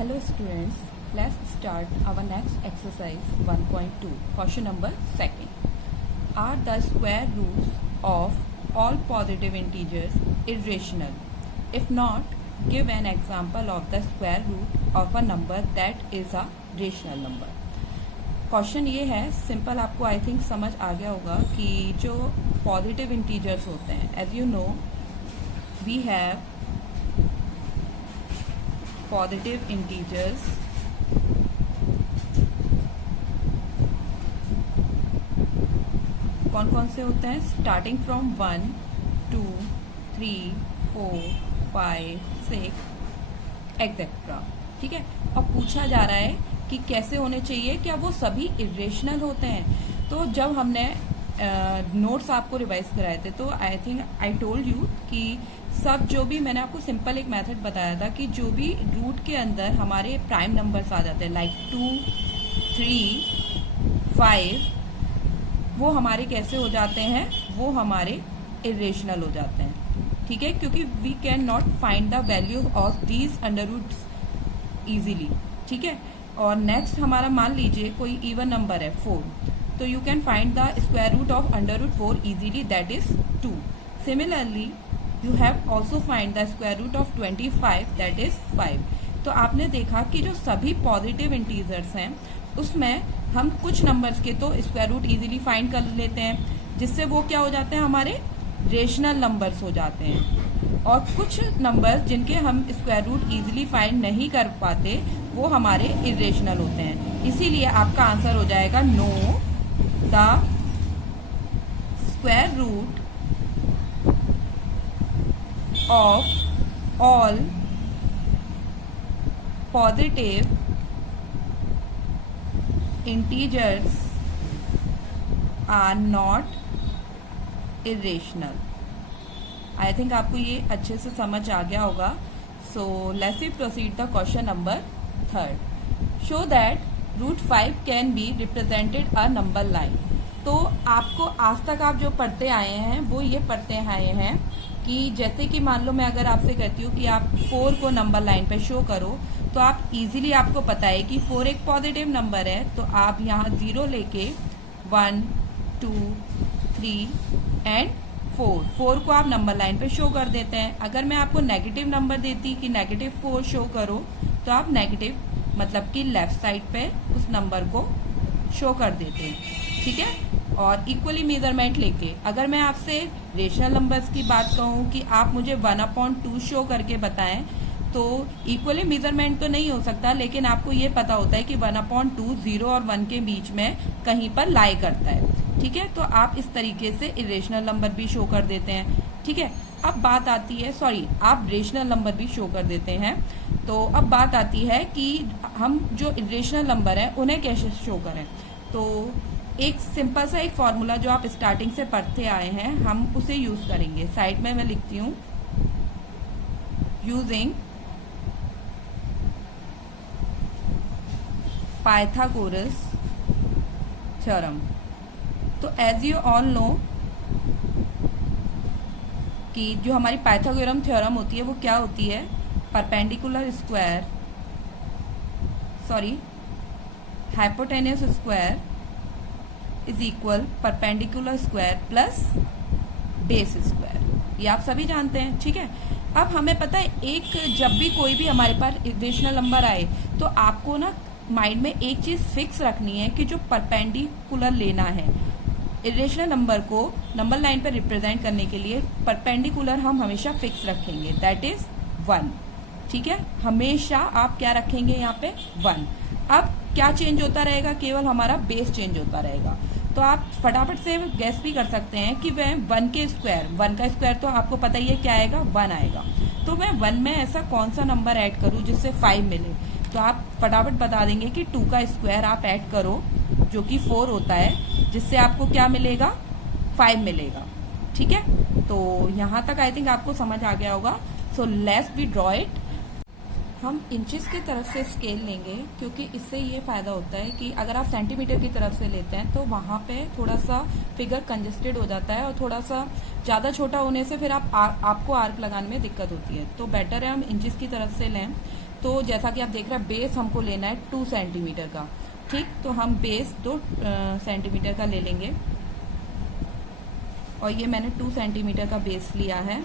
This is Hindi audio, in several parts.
Hello students, let's start our next exercise 1.2. Question number 2. Are the square roots of all positive integers irrational? If not, give an example of the square root of a number that is a rational number. Question ये है, सिंपल, आपको आई थिंक समझ आ गया होगा कि जो पॉजिटिव इंटीजर्स होते हैं, as you know we have positive integers कौन कौन से होते हैं, स्टार्टिंग फ्रॉम 1, 2, 3, 4, 5, 6 एक्सेट्रा. ठीक है, अब पूछा जा रहा है कि कैसे होने चाहिए, क्या वो सभी इरेशनल होते हैं. तो जब हमने नोट्स आपको रिवाइज कराए थे तो I think I told you कि सब जो भी मैंने आपको सिंपल एक मेथड बताया था कि जो भी रूट के अंदर हमारे प्राइम नंबर्स आ जाते हैं लाइक 2, 3, 5, वो हमारे कैसे हो जाते हैं, वो हमारे इरेशनल हो जाते हैं. ठीक है, क्योंकि we can not find the value of these under roots easily. ठीक है, और नेक्स्ट हमारा मान लीजिए कोई इवन नंबर है 4, तो you can find the square root of under root 4 easily, that is 2. Similarly you have also find the square root of 25, that is 5. तो आपने देखा कि जो सभी पॉजिटिव इंटीजर्स हैं उसमें हम कुछ नंबर्स के तो स्क्वायर रूट इजीली फाइंड कर लेते हैं, जिससे वो क्या हो जाते हैं, हमारे रेशनल नंबर्स हो जाते हैं. और कुछ नंबर्स जिनके हम स्क्वायर रूट इजीली फाइंड नहीं कर पाते वो हमारे इरेशनल होते हैं. इसीलिए आपका आंसर हो जाएगा no, the square root of all positive integers are not irrational. I think आपको ये अच्छे से समझ आ गया होगा. So let's we proceed the question number 3. Show that root 5 can be represented a number line. तो आपको आज तक आप जो पढ़ते आए हैं वो ये पढ़ते आए हैं कि जैसे कि मान लो मैं अगर आपसे कहती हूँ कि आप 4 को नंबर लाइन पे शो करो, तो आप इजीली, आपको पता है कि 4 एक पॉजिटिव नंबर है, तो आप यहाँ 0 लेके 1, 2, 3 एंड 4 को आप नंबर लाइन पे शो कर देते हैं. अगर मैं आपको नेगेटिव नंबर देती कि -4 शो करो, तो आप नेगेटिव मतलब कि लेफ्ट साइड पे उस नंबर को शो कर देते हैं. ठीक है, और इक्वली मेजरमेंट लेके अगर मैं आपसे रेशनल नंबर्स की बात कहूँ कि आप मुझे 1/2 शो करके बताएं, तो इक्वली मेजरमेंट तो नहीं हो सकता, लेकिन आपको ये पता होता है कि 1/2 0 और 1 के बीच में कहीं पर लाई करता है. ठीक है, तो आप इस तरीके से इरेशनल नंबर भी शो कर देते हैं. ठीक है, अब बात आती है, आप रेशनल नंबर भी शो कर देते हैं. तो अब बात आती है कि हम जो इरेशनल नंबर है उन्हें कैसे शो करें. तो एक सिंपल सा एक फॉर्मूला जो आप स्टार्टिंग से पढ़ते आए हैं, हम उसे यूज करेंगे. साइड में मैं लिखती हूँ, यूजिंग पाइथागोरस थ्योरम. तो एज यू ऑल नो कि जो हमारी पाइथागोरम थ्योरम होती है वो क्या होती है, hypotenuse square is equal perpendicular square plus base square. ये आप सभी जानते हैं. ठीक है, अब हमें पता है जब भी कोई भी हमारे पास इरेशनल नंबर आए तो आपको ना माइंड में एक चीज फिक्स रखनी है कि जो परपेंडिकुलर लेना है. इरेशनल नंबर को नंबर लाइन पर रिप्रेजेंट करने के लिए परपेंडिकुलर हम हमेशा फिक्स रखेंगे, दैट इज 1. ठीक है, हमेशा आप क्या रखेंगे यहाँ पे 1. अब क्या चेंज होता रहेगा, केवल हमारा बेस चेंज होता रहेगा. तो आप फटाफट से गैस भी कर सकते हैं कि वह 1 का स्क्वायर तो आपको पता ही है क्या आएगा, 1 आएगा. तो मैं 1 में ऐसा कौन सा नंबर ऐड करूं जिससे 5 मिले, तो आप फटाफट बता देंगे कि 2 का स्क्वायर आप ऐड करो जो कि 4 होता है, जिससे आपको क्या मिलेगा, 5 मिलेगा. ठीक है, तो यहाँ तक आई थिंक आपको समझ आ गया होगा. So let's we draw it. हम इंचेस की तरफ से स्केल लेंगे, क्योंकि इससे ये फायदा होता है कि अगर आप सेंटीमीटर की तरफ से लेते हैं तो वहाँ पे थोड़ा सा फिगर कंजेस्टेड हो जाता है और थोड़ा सा ज़्यादा छोटा होने से फिर आपको आर्क लगाने में दिक्कत होती है. तो बेटर है हम इंचेस की तरफ से लें. तो जैसा कि आप देख रहे हैं बेस हमको लेना है 2 सेंटीमीटर का। ठीक, तो हम बेस 2 सेंटीमीटर का ले लेंगे और ये मैंने 2 सेंटीमीटर का बेस लिया है।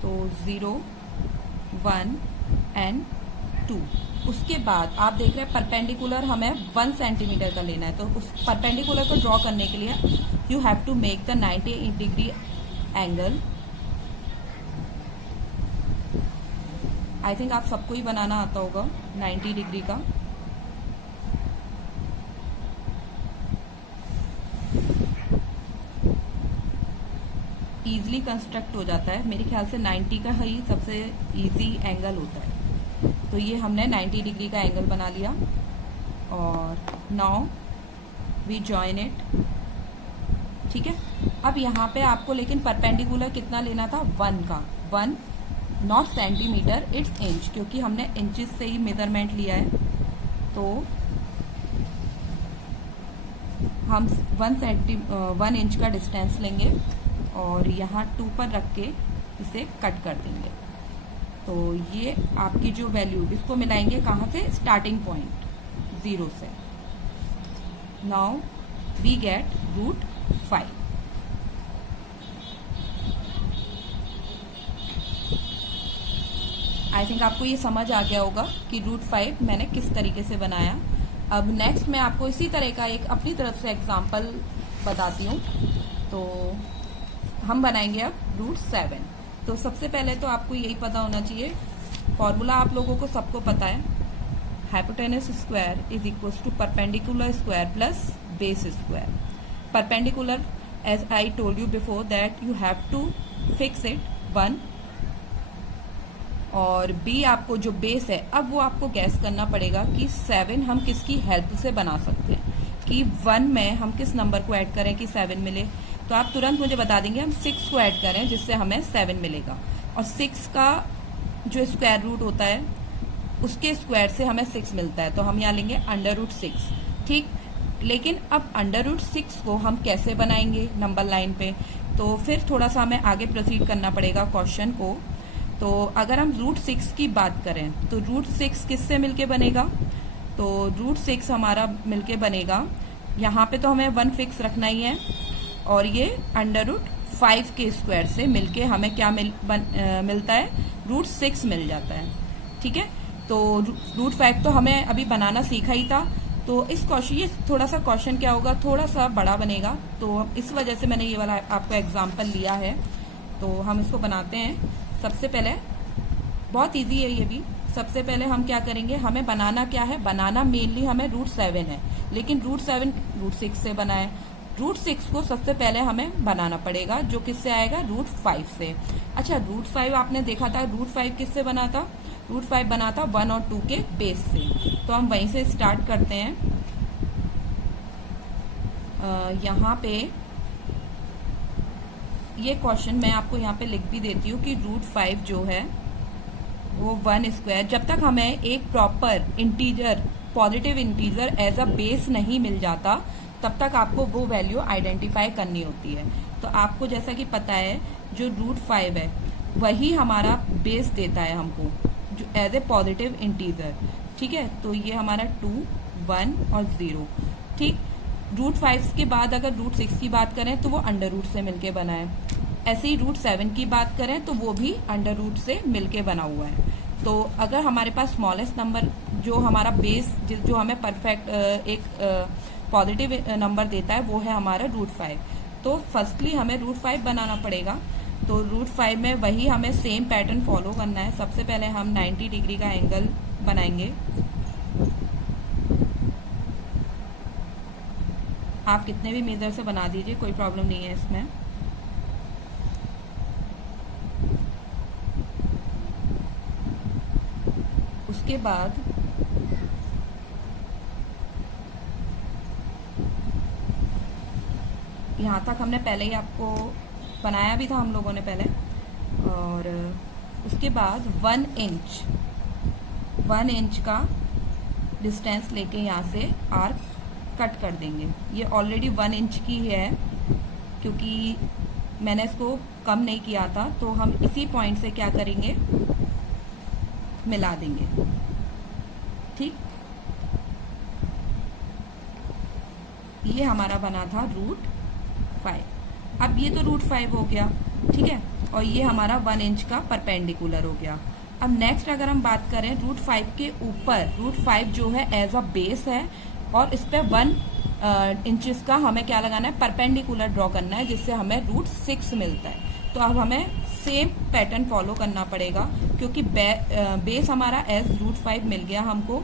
तो 0, 1 एंड 2। उसके बाद आप देख रहे हैं परपेंडिकुलर हमें 1 सेंटीमीटर का लेना है। तो उस परपेंडिकुलर को ड्रॉ करने के लिए you have to make the 90 degree angle. I think आप सबको ही बनाना आता होगा 90 डिग्री का। ईजिली कंस्ट्रक्ट हो जाता है, मेरे ख्याल से 90 का ही सबसे इजी एंगल होता है। तो ये हमने 90 डिग्री का एंगल बना लिया और नाउ वी जॉइन इट। ठीक है, अब यहाँ पे आपको लेकिन परपेंडिकुलर कितना लेना था, 1 का। 1 नॉट सेंटीमीटर, इट्स इंच, क्योंकि हमने इंचेस से ही मेजरमेंट लिया है। तो हम 1 इंच का डिस्टेंस लेंगे और यहाँ 2 पर रख के इसे कट कर देंगे। तो ये आपकी जो वैल्यू, इसको मिलाएंगे कहाँ से, स्टार्टिंग पॉइंट 0 से। Now we get √5। I think आपको ये समझ आ गया होगा कि √5 मैंने किस तरीके से बनाया। अब नेक्स्ट मैं आपको इसी तरह का एक अपनी तरफ से एग्जाम्पल बताती हूँ। तो हम बनाएंगे अब √7। तो सबसे पहले तो आपको यही पता होना चाहिए, फॉर्मूला आप लोगों को सबको पता है, hypotenuse square is equals to perpendicular square plus base square. Perpendicular, as I told you before that you have to fix it 1, और बी आपको जो बेस है, अब वो आपको गैस करना पड़ेगा कि 7 हम किसकी हेल्प से बना सकते हैं, कि 1 में हम किस नंबर को ऐड करें कि 7 मिले। तो आप तुरंत मुझे बता देंगे हम 6 को ऐड करें जिससे हमें 7 मिलेगा, और 6 का जो स्क्वायर रूट होता है उसके स्क्वायर से हमें 6 मिलता है। तो हम यहाँ लेंगे √6। ठीक, लेकिन अब √6 को हम कैसे बनाएंगे नंबर लाइन पे, तो फिर थोड़ा सा हमें आगे प्रोसीड करना पड़ेगा क्वेश्चन को। तो अगर हम √6 की बात करें तो √6 किससे मिलके बनेगा, तो √6 हमारा मिलके बनेगा, यहाँ पे तो हमें 1 फिक्स रखना ही है, और ये √5 के स्क्वायर से मिलके हमें क्या मिलता है, √6 मिल जाता है। ठीक है, तो √5 तो हमें अभी बनाना सीखा ही था। तो इस क्वेश्चन, ये थोड़ा सा क्वेश्चन क्या होगा, थोड़ा सा बड़ा बनेगा, तो इस वजह से मैंने ये वाला आपको एग्जाम्पल लिया है। तो हम इसको बनाते हैं। सबसे पहले बहुत इजी है ये भी। सबसे पहले हम क्या करेंगे, हमें बनाना क्या है, बनाना मेनली हमें √7 है, लेकिन √7 √6 से बना है। √6 को सबसे पहले हमें बनाना पड़ेगा, जो किससे आएगा, √5 से। अच्छा, √5 आपने देखा था, √5 किससे बना था, √5 बना था 1 और 2 के बेस से। तो हम वहीं से स्टार्ट करते हैं। यहाँ पे ये क्वेश्चन मैं आपको यहाँ पे लिख भी देती हूँ कि √5 जो है वो 1 स्क्वायर, जब तक हमें एक proper integer, positive integer as a base नहीं मिल जाता, तब तक आपको वो वैल्यू आइडेंटिफाई करनी होती है। तो आपको जैसा कि पता है जो √5 है वही हमारा बेस देता है हमको, जो एज ए पॉजिटिव इंटीजर। ठीक है, तो ये हमारा 2, 1 और 0। ठीक, √5 के बाद अगर √6 की बात करें तो वो √√ से मिलके बना है। ऐसे ही √7 की बात करें तो वो भी √√ से मिलके बना हुआ है। तो अगर हमारे पास स्मॉलेस्ट नंबर जो हमारा बेस, जो हमें परफेक्ट एक पॉजिटिव नंबर देता है, वो है हमारा √5। तो फर्स्टली हमें √5 बनाना पड़ेगा। तो √5 में वही हमें सेम पैटर्न फॉलो करना है। सबसे पहले हम 90 डिग्री का एंगल बनाएंगे। आप कितने भी मेजर से बना दीजिए, कोई प्रॉब्लम नहीं है इसमें। उसके बाद यहाँ तक हमने पहले ही आपको बनाया भी था हम लोगों ने पहले। और उसके बाद 1 इंच का डिस्टेंस लेके यहाँ से आर्क कट कर देंगे। ये ऑलरेडी 1 इंच की है, क्योंकि मैंने इसको कम नहीं किया था। तो हम इसी पॉइंट से क्या करेंगे, मिला देंगे। ठीक, ये हमारा बना था √5। अब ये तो √5 हो गया, ठीक है, और ये हमारा 1 इंच का परपेंडिकुलर हो गया। अब नेक्स्ट अगर हम बात करें √5 के ऊपर, √5 जो है एज अ बेस है और इस पे 1 इंचेस का हमें क्या लगाना है, परपेंडिकुलर ड्रॉ करना है, जिससे हमें √6 मिलता है। तो अब हमें सेम पैटर्न फॉलो करना पड़ेगा, क्योंकि बेस हमारा एज √5 मिल गया हमको।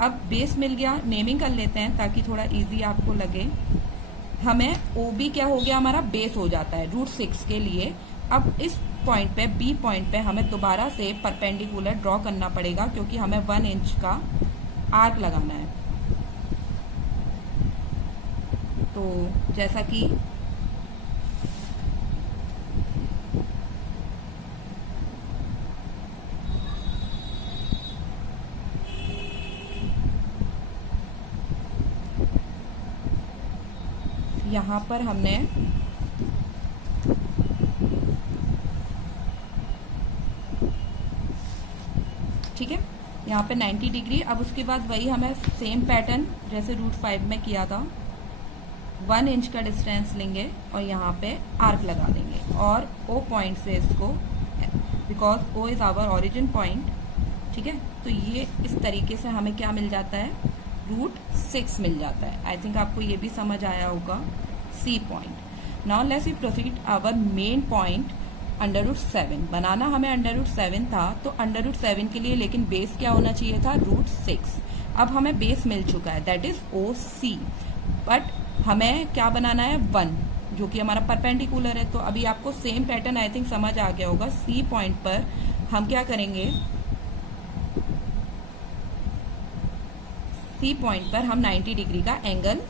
अब बेस मिल गया, नेमिंग कर लेते हैं ताकि थोड़ा इजी आपको लगे। हमें OB क्या हो गया, हमारा बेस हो जाता है √6 के लिए। अब इस पॉइंट पे, B पॉइंट पे हमें दोबारा से परपेंडिकुलर ड्रॉ करना पड़ेगा, क्योंकि हमें 1 इंच का आर्क लगाना है। तो जैसा कि यहाँ पर हमने ठीक है, यहाँ पे 90 डिग्री। अब उसके बाद वही हमें सेम पैटर्न जैसे √5 में किया था, 1 इंच का डिस्टेंस लेंगे और यहाँ पे आर्क लगा देंगे और O पॉइंट से इसको, because O is our origin point, ठीक है। तो ये इस तरीके से हमें क्या मिल जाता है, √6 मिल जाता है। आई थिंक आपको ये भी समझ आया होगा, C point. Now let's we proceed our main point √7। बनाना हमें √7 था, तो √7 के लिए लेकिन बेस क्या होना चाहिए था, √6। अब हमें बेस मिल चुका है, दैट इज OC, बट हमें क्या बनाना है, 1, जो कि हमारा परपेंडिकुलर है। तो अभी आपको सेम पैटर्न आई थिंक समझ आ गया होगा। C पॉइंट पर हम क्या करेंगे, C पॉइंट पर हम 90 डिग्री का एंगल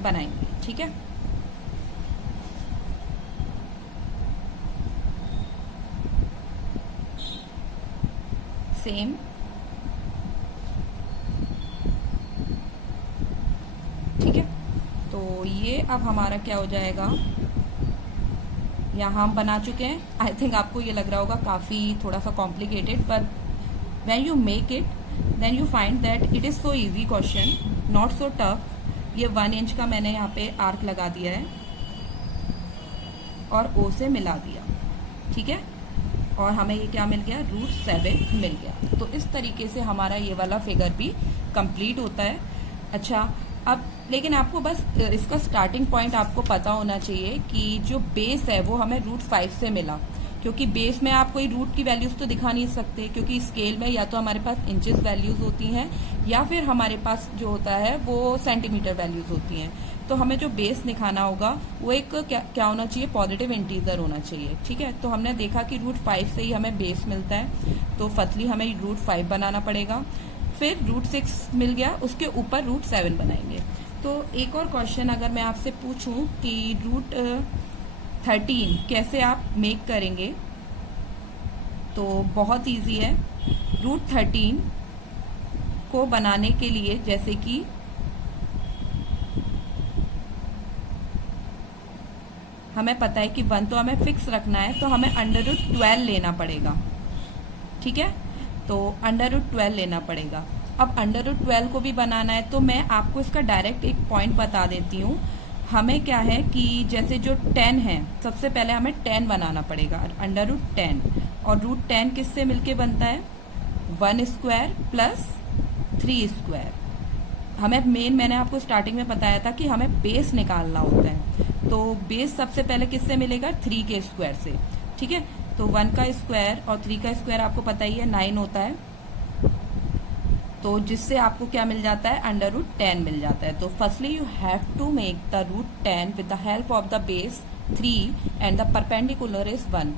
बनाएंगे, ठीक है। सेम, ठीक है। तो ये अब हमारा क्या हो जाएगा, यहाँ हम बना चुके हैं। आई थिंक आपको ये लग रहा होगा काफी थोड़ा सा कॉम्प्लिकेटेड, पर when you make it then you find that it is so easy question, not so tough. ये 1 इंच का मैंने यहाँ पे आर्क लगा दिया है और O से मिला दिया, ठीक है, और हमें ये क्या मिल गया, √7 मिल गया। तो इस तरीके से हमारा ये वाला फिगर भी कंप्लीट होता है। अच्छा, अब लेकिन आपको बस इसका स्टार्टिंग पॉइंट आपको पता होना चाहिए कि जो बेस है वो हमें √5 से मिला, क्योंकि बेस में आप कोई रूट की वैल्यूज तो दिखा नहीं सकते, क्योंकि स्केल में या तो हमारे पास इंचेस वैल्यूज होती हैं या फिर हमारे पास जो होता है वो सेंटीमीटर वैल्यूज होती हैं। तो हमें जो बेस दिखाना होगा वो एक क्या होना चाहिए, पॉजिटिव इंटीजर होना चाहिए, ठीक है। तो हमने देखा कि √5 से ही हमें बेस मिलता है, तो फर्स्टली हमें √5 बनाना पड़ेगा, फिर √6 मिल गया, उसके ऊपर √7 बनाएंगे। तो एक और क्वेश्चन अगर मैं आपसे पूछूं कि √13 कैसे आप मेक करेंगे, तो बहुत इजी है। √13 को बनाने के लिए जैसे कि हमें पता है कि 1 तो हमें फिक्स रखना है, तो हमें √12 लेना पड़ेगा, ठीक है। तो √12 लेना पड़ेगा। अब √12 को भी बनाना है, तो मैं आपको इसका डायरेक्ट एक पॉइंट बता देती हूँ। हमें क्या है कि जैसे जो 10 है, सबसे पहले हमें 10 बनाना पड़ेगा, √10, और √10 किससे मिलके बनता है, 1 स्क्वायर प्लस 3 स्क्वायर। हमें मैंने आपको स्टार्टिंग में बताया था कि हमें बेस निकालना होता है, तो बेस सबसे पहले किससे मिलेगा, 3 के स्क्वायर से, ठीक है। तो 1 का स्क्वायर और 3 का स्क्वायर आपको पता ही है 9 होता है, तो जिससे आपको क्या मिल जाता है, √10 मिल जाता है। तो firstly you have to make the √10 with the help of the base 3 and the perpendicular is 1।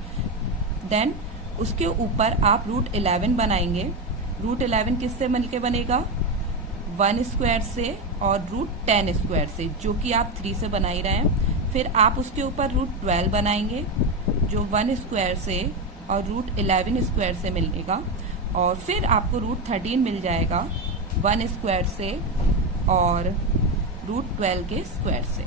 Then उसके ऊपर आप √11 बनाएंगे। √11 किससे मिलके बनेगा, 1 स्क्वायर से और √10 स्क्वायर से, जो कि आप 3 से बना ही रहे हैं। फिर आप उसके ऊपर √12 बनाएंगे, जो 1 स्क्वायर से और √11 स्क्वायर से मिलेगा, और फिर आपको √13 मिल जाएगा 1 स्क्वायर से और √12 के स्क्वायर से।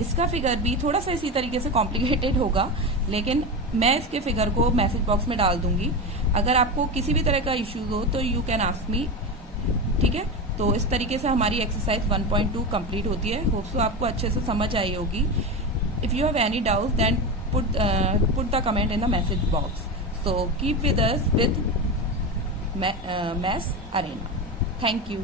इसका फिगर भी थोड़ा सा इसी तरीके से कॉम्प्लिकेटेड होगा, लेकिन मैं इसके फिगर को मैसेज बॉक्स में डाल दूंगी। अगर आपको किसी भी तरह का इश्यूज हो तो यू कैन आस्क मी, ठीक है। तो इस तरीके से हमारी एक्सरसाइज 1.2 कंप्लीट होती है। होप सो आपको अच्छे से समझ आई होगी। If you have any doubt then put the comment in the message box. So keep with us with Maths Arena. Thank you.